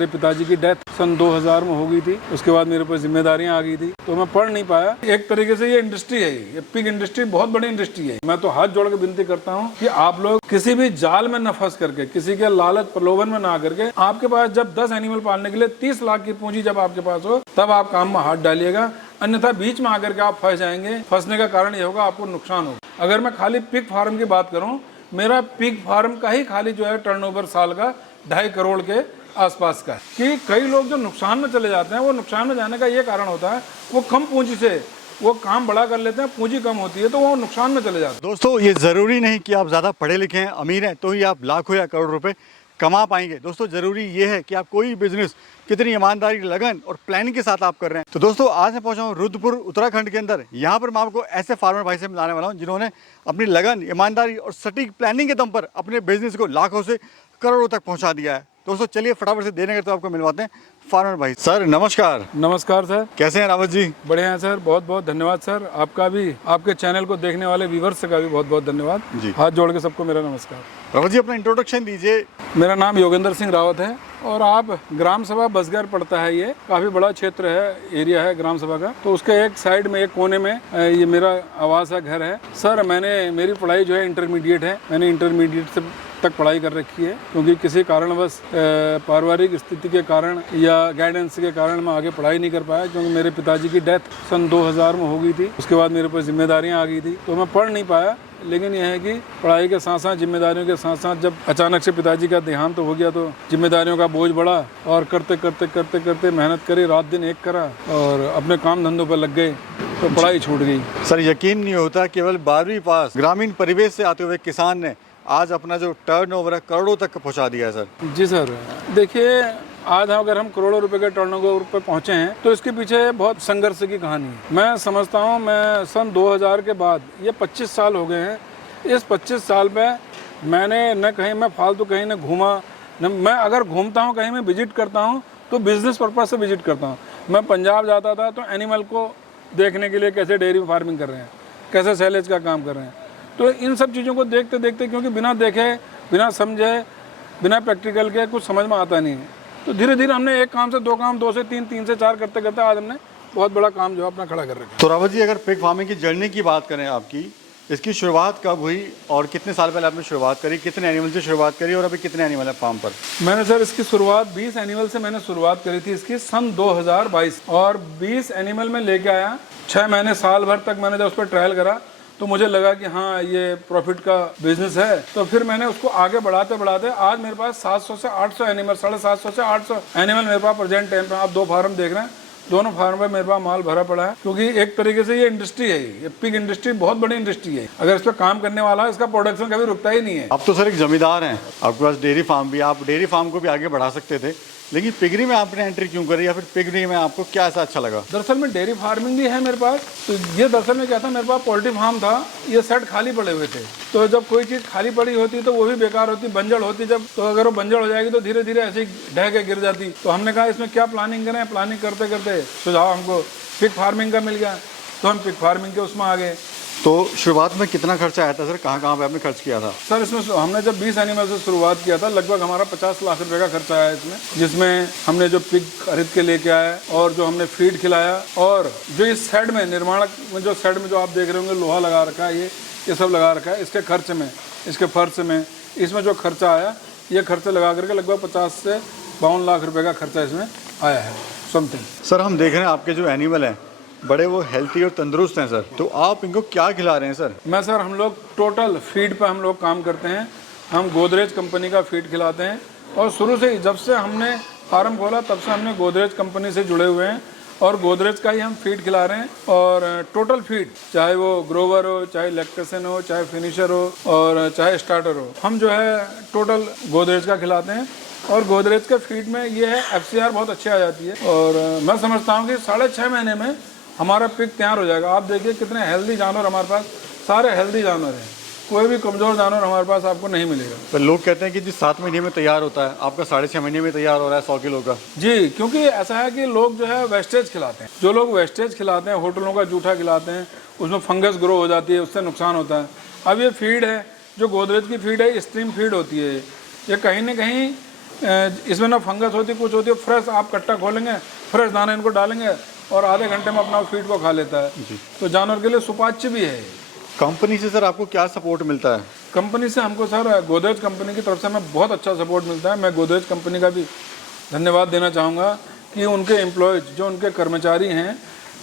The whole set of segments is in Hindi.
मेरे पिताजी की डेथ सन 2000 में हो गई थी। उसके बाद मेरे ऊपर जिम्मेदारियां आ गई थी तो मैं पढ़ नहीं पाया। एक तरीके से ये इंडस्ट्री है, ये पिग इंडस्ट्री बहुत बड़ी इंडस्ट्री है। मैं तो हाथ जोड़ के विनती करता हूँ कि आप लोग किसी भी जाल में न फंस करके, किसी के लालच प्रलोभन में ना करके, आपके पास जब 10 एनिमल पालने के लिए 30 लाख की पूंजी जब आपके पास हो तब आप काम में हाथ डालिएगा, अन्यथा बीच में आकर के आप फंस जाएंगे। फंसने का कारण ये होगा आपको नुकसान होगा। अगर मैं खाली पिग फार्म की बात करूं, मेरा पिग फार्म का ही खाली जो है टर्नओवर साल का 2.5 करोड़ के आसपास का है। कि कई लोग जो नुकसान में चले जाते हैं, वो नुकसान में जाने का ये कारण होता है वो कम पूंजी से वो काम बड़ा कर लेते हैं, पूंजी कम होती है तो वो नुकसान में चले जाते हैं। दोस्तों, ये ज़रूरी नहीं कि आप ज़्यादा पढ़े लिखे हैं, अमीर हैं तो ही आप लाखों या करोड़ रुपए कमा पाएंगे। दोस्तों, ज़रूरी ये है कि आप कोई बिजनेस कितनी ईमानदारी, लगन और प्लानिंग के साथ आप कर रहे हैं। तो दोस्तों, आज मैं पहुंचा हूं रुद्रपुर उत्तराखंड के अंदर। यहाँ पर मैं आपको ऐसे फार्मर भाई से मिलाने वाला हूं जिन्होंने अपनी लगन, ईमानदारी और सटीक प्लानिंग के दम पर अपने बिजनेस को लाखों से करोड़ों तक पहुँचा दिया है। दोस्तों, चलिए फटाफट से देने के तो आपको मिलवाते हैं फार्मर भाई। सर नमस्कार। नमस्कार सर, कैसे हैं रावत जी? बढ़िया है सर, बहुत बहुत धन्यवाद सर। आपका भी, आपके चैनल को देखने वाले व्यूवर्स का भी बहुत बहुत धन्यवाद जी। हाथ जोड़ के सबको मेरा नमस्कार। रावत जी, अपना इंट्रोडक्शन दीजिए। मेरा नाम योगेंद्र सिंह रावत है और आप ग्राम सभा बसगर पड़ता है। ये काफी बड़ा क्षेत्र है, एरिया है ग्राम सभा का। तो उसके एक साइड में, एक कोने में ये मेरा आवास है, घर है। सर, मेरी पढ़ाई जो है इंटरमीडिएट है। मैंने इंटरमीडिएट से तक पढ़ाई कर रखी है, क्योंकि किसी कारणवश पारिवारिक स्थिति के कारण या गाइडेंस के कारण मैं आगे पढ़ाई नहीं कर पाया, क्योंकि मेरे पिताजी की डेथ सन 2000 में हो गई थी। उसके बाद मेरे ऊपर जिम्मेदारियां आ गई थी तो मैं पढ़ नहीं पाया। लेकिन यह है कि पढ़ाई के साथ साथ, जिम्मेदारियों के साथ साथ, जब अचानक से पिताजी का देहांत हो गया तो जिम्मेदारियों का बोझ बढ़ा और करते करते करते करते मेहनत करी, रात दिन एक करा और अपने काम धंधों पर लग गए तो पढ़ाई छूट गई। सर, यकीन नहीं होता, केवल 12वीं पास ग्रामीण परिवेश से आते हुए किसान ने आज अपना जो टर्नओवर है करोड़ों तक पहुंचा दिया है। सर जी सर, देखिए, आज अगर हम करोड़ों रुपए के टर्नओवर पर पहुंचे हैं तो इसके पीछे बहुत संघर्ष की कहानी है। मैं समझता हूं, मैं सन 2000 के बाद, ये 25 साल हो गए हैं। इस 25 साल में मैंने न कहीं मैं फालतू कहीं न घूमा, न मैं अगर घूमता हूं कहीं मैं विजिट करता हूं तो बिजनेस पर्पज से विजिट करता हूं। मैं पंजाब जाता था तो एनिमल को देखने के लिए, कैसे डेयरी फार्मिंग कर रहे हैं, कैसे सैलेज का काम कर रहे हैं। तो इन सब चीज़ों को देखते देखते, क्योंकि बिना देखे, बिना समझे, बिना प्रैक्टिकल के कुछ समझ में आता नहीं है, तो धीरे धीरे हमने एक काम से 2 काम, 2 से 3, 3 से 4 करते करते आज हमने बहुत बड़ा काम जो है अपना खड़ा कर रखा है। तो रावत जी, अगर पिग फार्मिंग की जर्नी की बात करें आपकी, इसकी शुरुआत कब हुई और कितने साल पहले आपने शुरुआत करी, कितने एनिमल से शुरुआत करी और अभी कितने एनिमल है फार्म पर? मैंने सर इसकी शुरुआत 20 एनिमल से मैंने शुरुआत करी थी इसकी सन 2022, और 20 एनिमल में लेके आया। 6 महीने, साल भर तक मैंने जब उस पर ट्रायल करा तो मुझे लगा कि हाँ, ये प्रॉफिट का बिजनेस है। तो फिर मैंने उसको आगे बढ़ाते बढ़ाते आज मेरे पास 700 से 800 एनिमल, 750 से 800 एनिमल मेरे पास प्रेजेंट टाइम पे। आप 2 फार्म देख रहे हैं, दोनों फार्म पे मेरे पास माल भरा पड़ा है, क्योंकि एक तरीके से ये इंडस्ट्री है, ये पिग इंडस्ट्री बहुत बड़ी इंडस्ट्री है। अगर इस पर काम करने वाला है, इसका प्रोडक्शन कभी रुकता ही नहीं है। आप तो सर एक जमींदार हैं, आपके पास डेयरी फार्म भी, आप डेयरी फार्म को भी आगे बढ़ा सकते थे, लेकिन पिगरी में आपने एंट्री क्यों करी, या फिर पिगरी में आपको क्या ऐसा अच्छा लगा? दरअसल में डेयरी फार्मिंग भी है मेरे पास। तो ये दरअसल में क्या था, मेरे पास पोल्ट्री फार्म था, ये सेट खाली पड़े हुए थे। तो जब कोई चीज़ खाली पड़ी होती तो वो भी बेकार होती, बंजर होती। जब तो अगर वो बंजर हो जाएगी तो धीरे धीरे ऐसे ही ढह के गिर जाती। तो हमने कहा इसमें क्या प्लानिंग करें। प्लानिंग करते करते सुझाव हमको पिग फार्मिंग का मिल गया, तो हम पिग फार्मिंग के उसमें आ गए। तो शुरुआत में कितना खर्चा आया था सर, कहाँ कहाँ पे आपने खर्च किया था? सर, इसमें हमने जब 20 एनिमल से शुरुआत किया था, लगभग हमारा 50 लाख रुपए का खर्चा आया इसमें, जिसमें हमने जो पिग खरीद के लेके आया और जो हमने फीड खिलाया, और जो इस साइड में निर्माण में, जो साइड में जो आप देख रहे होंगे लोहा लगा रखा है, ये सब लगा रखा है, इसके खर्च में, इसके फर्श में, इसमें जो खर्चा आया, ये खर्चे लगा करके लगभग 50 से 52 लाख रुपए का खर्चा इसमें आया है, समथिंग। सर, हम देख रहे हैं आपके जो एनिमल हैं बड़े वो हेल्थी और तंदुरुस्त हैं सर, तो आप इनको क्या खिला रहे हैं सर? मैं सर, हम लोग टोटल फीड पे हम लोग काम करते हैं। हम गोदरेज कंपनी का फीड खिलाते हैं, और शुरू से ही, जब से हमने फार्म खोला तब से हमने गोदरेज कंपनी से जुड़े हुए हैं और गोदरेज का ही हम फीड खिला रहे हैं। और टोटल फीड, चाहे वो ग्रोवर हो, चाहे लैक्टेशन हो, चाहे फिनिशर हो और चाहे स्टार्टर हो, हम जो है टोटल गोदरेज का खिलाते हैं। और गोदरेज के फीड में ये है, FCR बहुत अच्छी आ जाती है, और मैं समझता हूँ कि 6.5 महीने में हमारा पिग तैयार हो जाएगा। आप देखिए कितने हेल्दी जानवर हमारे पास, सारे हेल्दी जानवर हैं, कोई भी कमज़ोर जानवर हमारे पास आपको नहीं मिलेगा। पर लोग कहते हैं कि जी 7 महीने में तैयार होता है, आपका 6.5 महीने में तैयार हो रहा है 100 किलो का। जी, क्योंकि ऐसा है कि लोग जो है वेस्टेज खिलाते हैं। जो लोग वेस्टेज खिलाते हैं, होटलों का जूठा खिलाते हैं, उसमें फंगस ग्रो हो जाती है, उससे नुकसान होता है। अब ये फीड है, जो गोदरेज की फीड है, स्ट्रीम फीड होती है। ये कहीं ना कहीं इसमें ना फंगस होती कुछ होती है, फ्रेश आप कट्टा खोलेंगे, फ्रेश दाना इनको डालेंगे और आधे घंटे में अपना फीड को खा लेता है। तो जानवर के लिए सुपाच्य भी है। कंपनी से सर आपको क्या सपोर्ट मिलता है? कंपनी से हमको सर गोदरेज कंपनी की तरफ से हमें बहुत अच्छा सपोर्ट मिलता है। मैं गोदरेज कंपनी का भी धन्यवाद देना चाहूँगा कि उनके एम्प्लॉयज़, जो उनके कर्मचारी हैं,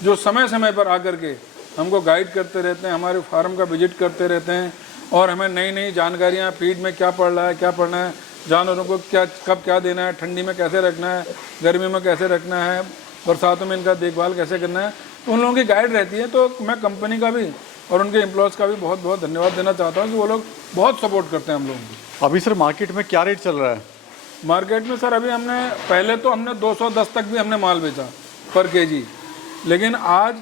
जो समय समय पर आकर के हमको गाइड करते रहते हैं, हमारे फार्म का विजिट करते रहते हैं और हमें नई नई जानकारियाँ, फीड में क्या पड़ रहा है, क्या पढ़ना है, जानवरों को क्या कब क्या देना है, ठंडी में कैसे रखना है, गर्मी में कैसे रखना है, बरसातों में इनका देखभाल कैसे करना है, तो उन लोगों की गाइड रहती है। तो मैं कंपनी का भी और उनके एम्प्लॉयज़ का भी बहुत बहुत धन्यवाद देना चाहता हूँ कि वो लोग बहुत सपोर्ट करते हैं हम लोगों को। अभी सर मार्केट में क्या रेट चल रहा है? मार्केट में सर अभी पहले तो हमने 210 तक भी हमने माल बेचा पर केजी, लेकिन आज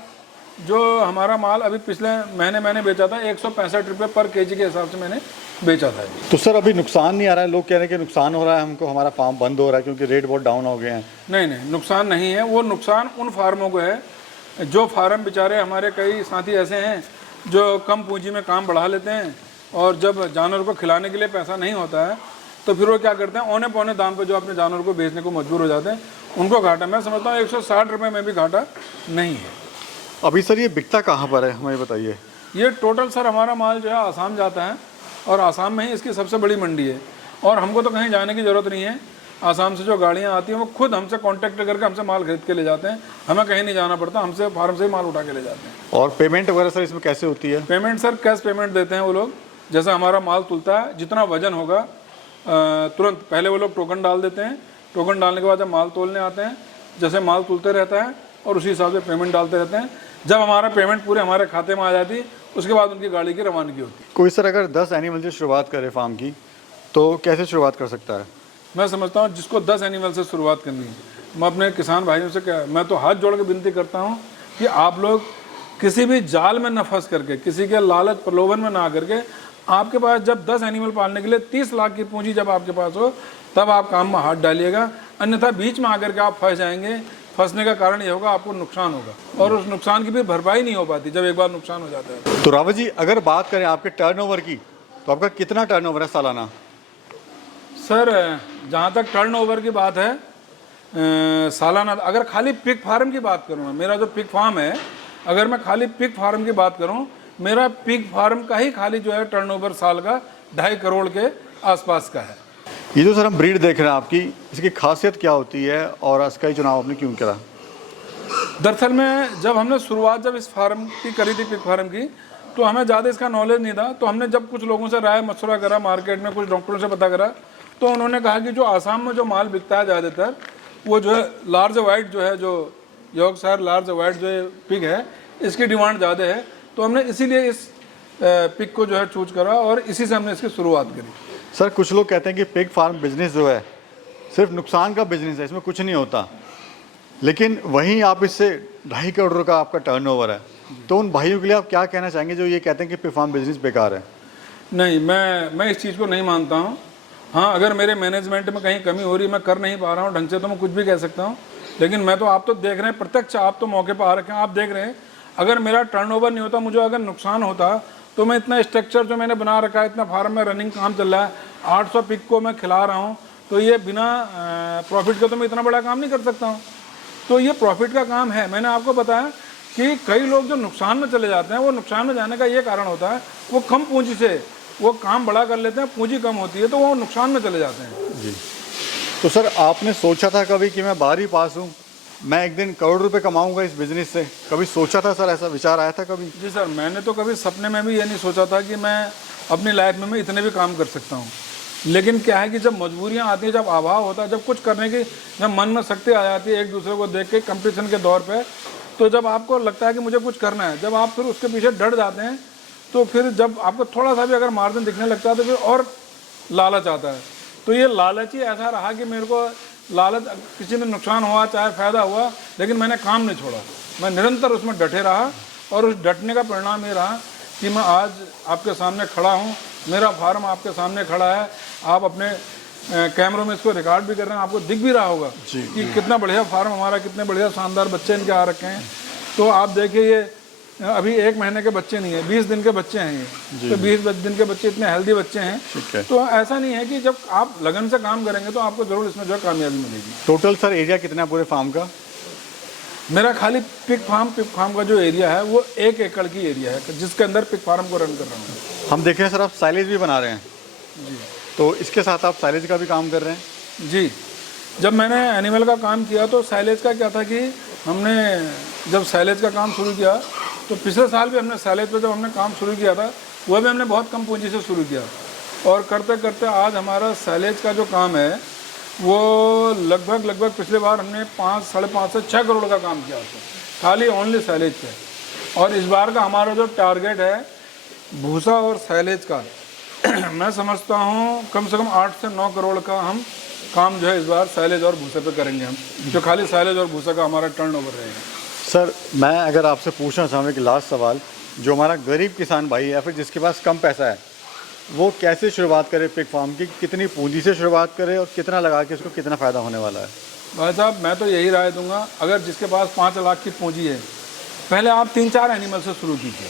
जो हमारा माल अभी पिछले महीने मैंने बेचा था 165 रुपये पर केजी के हिसाब से मैंने बेचा था। तो सर अभी नुकसान नहीं आ रहा है? लोग कह रहे हैं कि नुकसान हो रहा है हमको, हमारा फार्म बंद हो रहा है क्योंकि रेट बहुत डाउन हो गए हैं। नहीं नहीं, नुकसान नहीं है। वो नुकसान उन फार्मों को है जो फार्म बेचारे, हमारे कई साथी ऐसे हैं जो कम पूंजी में काम बढ़ा लेते हैं और जब जानवर को खिलाने के लिए पैसा नहीं होता है तो फिर वो क्या करते हैं, औने पौने दाम पे जो अपने जानवर को बेचने को मजबूर हो जाते हैं, उनको घाटा। मैं समझता हूँ 160 रुपये में भी घाटा नहीं है। अभी सर ये बिकता कहाँ पर है, हमें बताइए। ये टोटल सर हमारा माल जो है आसाम जाता है और आसाम में ही इसकी सबसे बड़ी मंडी है और हमको तो कहीं जाने की ज़रूरत नहीं है। आसाम से जो गाड़ियाँ आती हैं वो खुद हमसे कांटेक्ट करके हमसे माल खरीद के ले जाते हैं, हमें कहीं नहीं जाना पड़ता, हमसे फार्म से ही माल उठा के ले जाते हैं। और पेमेंट वगैरह सर इसमें कैसे होती है? पेमेंट सर कैश पेमेंट देते हैं वो लोग। जैसे हमारा माल तुलता है, जितना वजन होगा तुरंत पहले वो लोग टोकन डाल देते हैं। टोकन डालने के बाद जब माल तोलने आते हैं, जैसे माल तुलते रहता है और उसी हिसाब से पेमेंट डालते रहते हैं। जब हमारा पेमेंट पूरे हमारे खाते में आ जाती है उसके बाद उनकी गाड़ी की रवानगी होती है। कोई सर अगर 10 एनिमल से शुरुआत करे फार्म की तो कैसे शुरुआत कर सकता है? मैं समझता हूँ जिसको 10 एनिमल से शुरुआत करनी है, मैं अपने किसान भाइयों से मैं तो हाथ जोड़ के विनती करता हूँ कि आप लोग किसी भी जाल में न फंस करके, किसी के लालच प्रलोभन में ना करके, आपके पास जब 10 एनिमल पालने के लिए 30 लाख की पूंजी जब आपके पास हो तब आप काम में हाथ डालिएगा, अन्यथा बीच में आकर के आप फंस जाएंगे। फंसने का कारण ये होगा आपको नुकसान होगा और उस नुकसान की भी भरपाई नहीं हो पाती जब एक बार नुकसान हो जाता है। तो रावत जी अगर बात करें आपके टर्नओवर की, तो आपका कितना टर्नओवर है सालाना? सर जहाँ तक टर्नओवर की बात है सालाना, अगर खाली पिग फार्म की बात करूँ, मेरा जो पिग फार्म है, अगर मैं खाली पिग फार्म की बात करूँ, मेरा पिग फार्म का ही खाली जो है टर्नओवर साल का 2.5 करोड़ के आसपास का है। ये जो सर हम ब्रीड देख रहे हैं आपकी, इसकी खासियत क्या होती है और इसका ही चुनाव आपने क्यों करा? दरअसल में जब हमने शुरुआत जब इस फार्म की करी थी, पिग फार्म की, तो हमें ज़्यादा इसका नॉलेज नहीं था। तो हमने जब कुछ लोगों से राय मशवरा करा, मार्केट में कुछ डॉक्टरों से पता करा, तो उन्होंने कहा कि जो आसाम में जो माल बिकता है ज़्यादातर वो जो है लार्ज वाइट जो है, जो यॉर्कशायर लार्ज वाइट जो पिग है, इसकी डिमांड ज़्यादा है। तो हमने इसीलिए इस पिग को जो है चूज करा और इसी से हमने इसकी शुरुआत करी। सर कुछ लोग कहते हैं कि पिग फार्म बिजनेस जो है सिर्फ नुकसान का बिजनेस है, इसमें कुछ नहीं होता, लेकिन वहीं आप इससे 2.5 करोड़ का आपका टर्नओवर है। तो उन भाइयों के लिए आप क्या कहना चाहेंगे जो ये कहते हैं कि पिग फार्म बिजनेस बेकार है? नहीं, मैं इस चीज़ को नहीं मानता हूँ। हाँ, अगर मेरे मैनेजमेंट में कहीं कमी हो रही है, मैं कर नहीं पा रहा हूँ ढंग से, तो मैं कुछ भी कह सकता हूँ। लेकिन मैं तो, आप तो देख रहे हैं प्रत्यक्ष, आप तो मौके पर आ रखे हैं, आप देख रहे हैं। अगर मेरा टर्नओवर नहीं होता, मुझे अगर नुकसान होता, तो मैं इतना स्ट्रक्चर जो मैंने बना रखा है, इतना फार्म में रनिंग काम चल रहा है, 800 पिग को मैं खिला रहा हूँ, तो ये बिना प्रॉफिट का तो मैं इतना बड़ा काम नहीं कर सकता हूँ। तो ये प्रॉफिट का काम है। मैंने आपको बताया कि कई लोग जो नुकसान में चले जाते हैं, वो नुकसान में जाने का ये कारण होता है, वो कम पूंजी से वो काम बड़ा कर लेते हैं, पूंजी कम होती है तो वो नुकसान में चले जाते हैं। जी। तो सर आपने सोचा था कभी कि मैं 12वीं पास हूँ, मैं एक दिन करोड़ रुपए कमाऊंगा इस बिजनेस से? कभी सोचा था सर, ऐसा विचार आया था कभी? जी सर, मैंने तो कभी सपने में भी ये नहीं सोचा था कि मैं अपनी लाइफ में मैं इतने भी काम कर सकता हूँ। लेकिन क्या है कि जब मजबूरियाँ आती हैं, जब अभाव होता है, जब कुछ करने की, जब मन में शक्ति आ जाती है एक दूसरे को देख के कंपटीशन के दौर पे, तो जब आपको लगता है कि मुझे कुछ करना है, जब आप फिर उसके पीछे डट जाते हैं, तो फिर जब आपको थोड़ा सा भी अगर मार्जिन दिखने लगता है तो फिर और लालच आता है। तो ये लालच ही ऐसा रहा कि मेरे को लालच, किसी में नुकसान हुआ चाहे फ़ायदा हुआ, लेकिन मैंने काम नहीं छोड़ा, मैं निरंतर उसमें डटे रहा और उस डटने का परिणाम ये रहा कि मैं आज आपके सामने खड़ा हूँ, मेरा फार्म आपके सामने खड़ा है। आप अपने कैमरों में इसको रिकॉर्ड भी कर रहे हैं, आपको दिख भी रहा होगा कि कितना बढ़िया फार्म हमारा, कितने बढ़िया शानदार बच्चे इनके आ रखे हैं। तो आप देखिए, ये अभी 1 महीने के बच्चे नहीं है, 20 दिन के बच्चे हैं ये। तो 20 दिन के बच्चे इतने हेल्दी बच्चे हैं। ठीक है। तो ऐसा नहीं है कि जब आप लगन से काम करेंगे तो आपको जरूर इसमें जो है कामयाबी मिलेगी। टोटल सर एरिया कितना है पूरे फार्म का? मेरा खाली पिग फार्म का जो एरिया है वो 1 एकड़ की एरिया है, जिसके अंदर पिग फार्म को रन कर रहा हूँ। हम देख रहे हैं सर आप साइलेज भी बना रहे हैं जी। तो इसके साथ आप साइलेज का भी काम कर रहे हैं? जी, जब मैंने एनिमल का काम किया तो साइलेज का क्या था कि हमने जब साइलेज का काम शुरू किया तो पिछले साल भी हमने साइलेज पे जब हमने काम शुरू किया था वह भी हमने बहुत कम पूंजी से शुरू किया, और करते करते आज हमारा साइलेज का जो काम है वो लगभग पिछले बार हमने 5-5.5 से 6 करोड़ का काम किया था खाली ओनली साइलेज पे। और इस बार का हमारा जो टारगेट है भूसा और साइलेज का मैं समझता हूँ कम से कम 8 से 9 करोड़ का हम काम जो है इस बार साइलेज और भूसे पे करेंगे हम, जो खाली साइलेज और भूसा का हमारा टर्नओवर रहेगा। सर मैं अगर आपसे पूछना चाहूँ कि लास्ट सवाल, जो हमारा गरीब किसान भाई या फिर जिसके पास कम पैसा है वो कैसे शुरुआत करे पिग फार्म की, कितनी पूंजी से शुरुआत करे और कितना लगा के उसको कितना फ़ायदा होने वाला है? भाई साहब मैं तो यही राय दूंगा, अगर जिसके पास 5 लाख की पूंजी है पहले आप 3-4 एनिमल से शुरू कीजिए।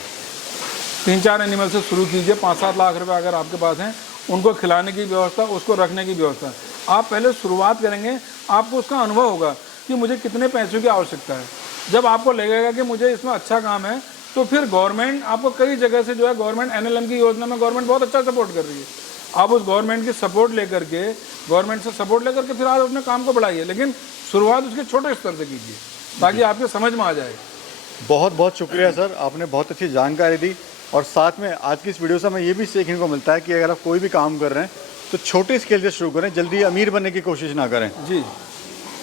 3-4 एनिमल से शुरू कीजिए। 5-7 लाख रुपए अगर आपके पास हैं, उनको खिलाने की व्यवस्था, उसको रखने की व्यवस्था, आप पहले शुरुआत करेंगे, आपको उसका अनुभव होगा कि मुझे कितने पैसों की आवश्यकता है। जब आपको लगेगा कि मुझे इसमें अच्छा काम है तो फिर गवर्नमेंट आपको कई जगह से जो है गवर्नमेंट NLM की योजना में गवर्नमेंट बहुत अच्छा सपोर्ट कर रही है। आप उस गवर्नमेंट की सपोर्ट लेकर के, गवर्नमेंट से सपोर्ट लेकर के फिर आप अपने काम को बढ़ाइए, लेकिन शुरुआत उसके छोटे स्तर से कीजिए ताकि आपके समझ में आ जाए। बहुत बहुत शुक्रिया सर, आपने बहुत अच्छी जानकारी दी। और साथ में आज की इस वीडियो से हमें ये भी सीखने को मिलता है कि अगर आप कोई भी काम कर रहे हैं तो छोटे स्केल से शुरू करें, जल्दी अमीर बनने की कोशिश ना करें। जी,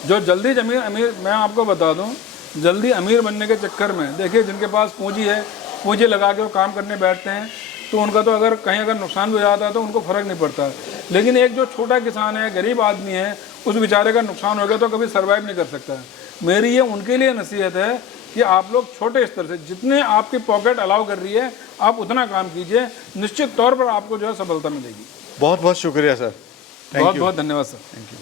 जो जल्दी अमीर मैं आपको बता दूं, जल्दी अमीर बनने के चक्कर में देखिए जिनके पास पूंजी है, पूंजी लगा के वो काम करने बैठते हैं तो उनका तो अगर कहीं अगर नुकसान भी हो जाता है तो उनको फ़र्क नहीं पड़ता। लेकिन एक जो छोटा किसान है, गरीब आदमी है, उस बेचारे का नुकसान हो गया तो कभी सर्वाइव नहीं कर सकता। मेरी ये उनके लिए नसीहत है कि आप लोग छोटे स्तर से जितने आपकी पॉकेट अलाउ कर रही है आप उतना काम कीजिए, निश्चित तौर पर आपको जो है सफलता मिलेगी। बहुत बहुत शुक्रिया सर। बहुत बहुत धन्यवाद सर। Thank you.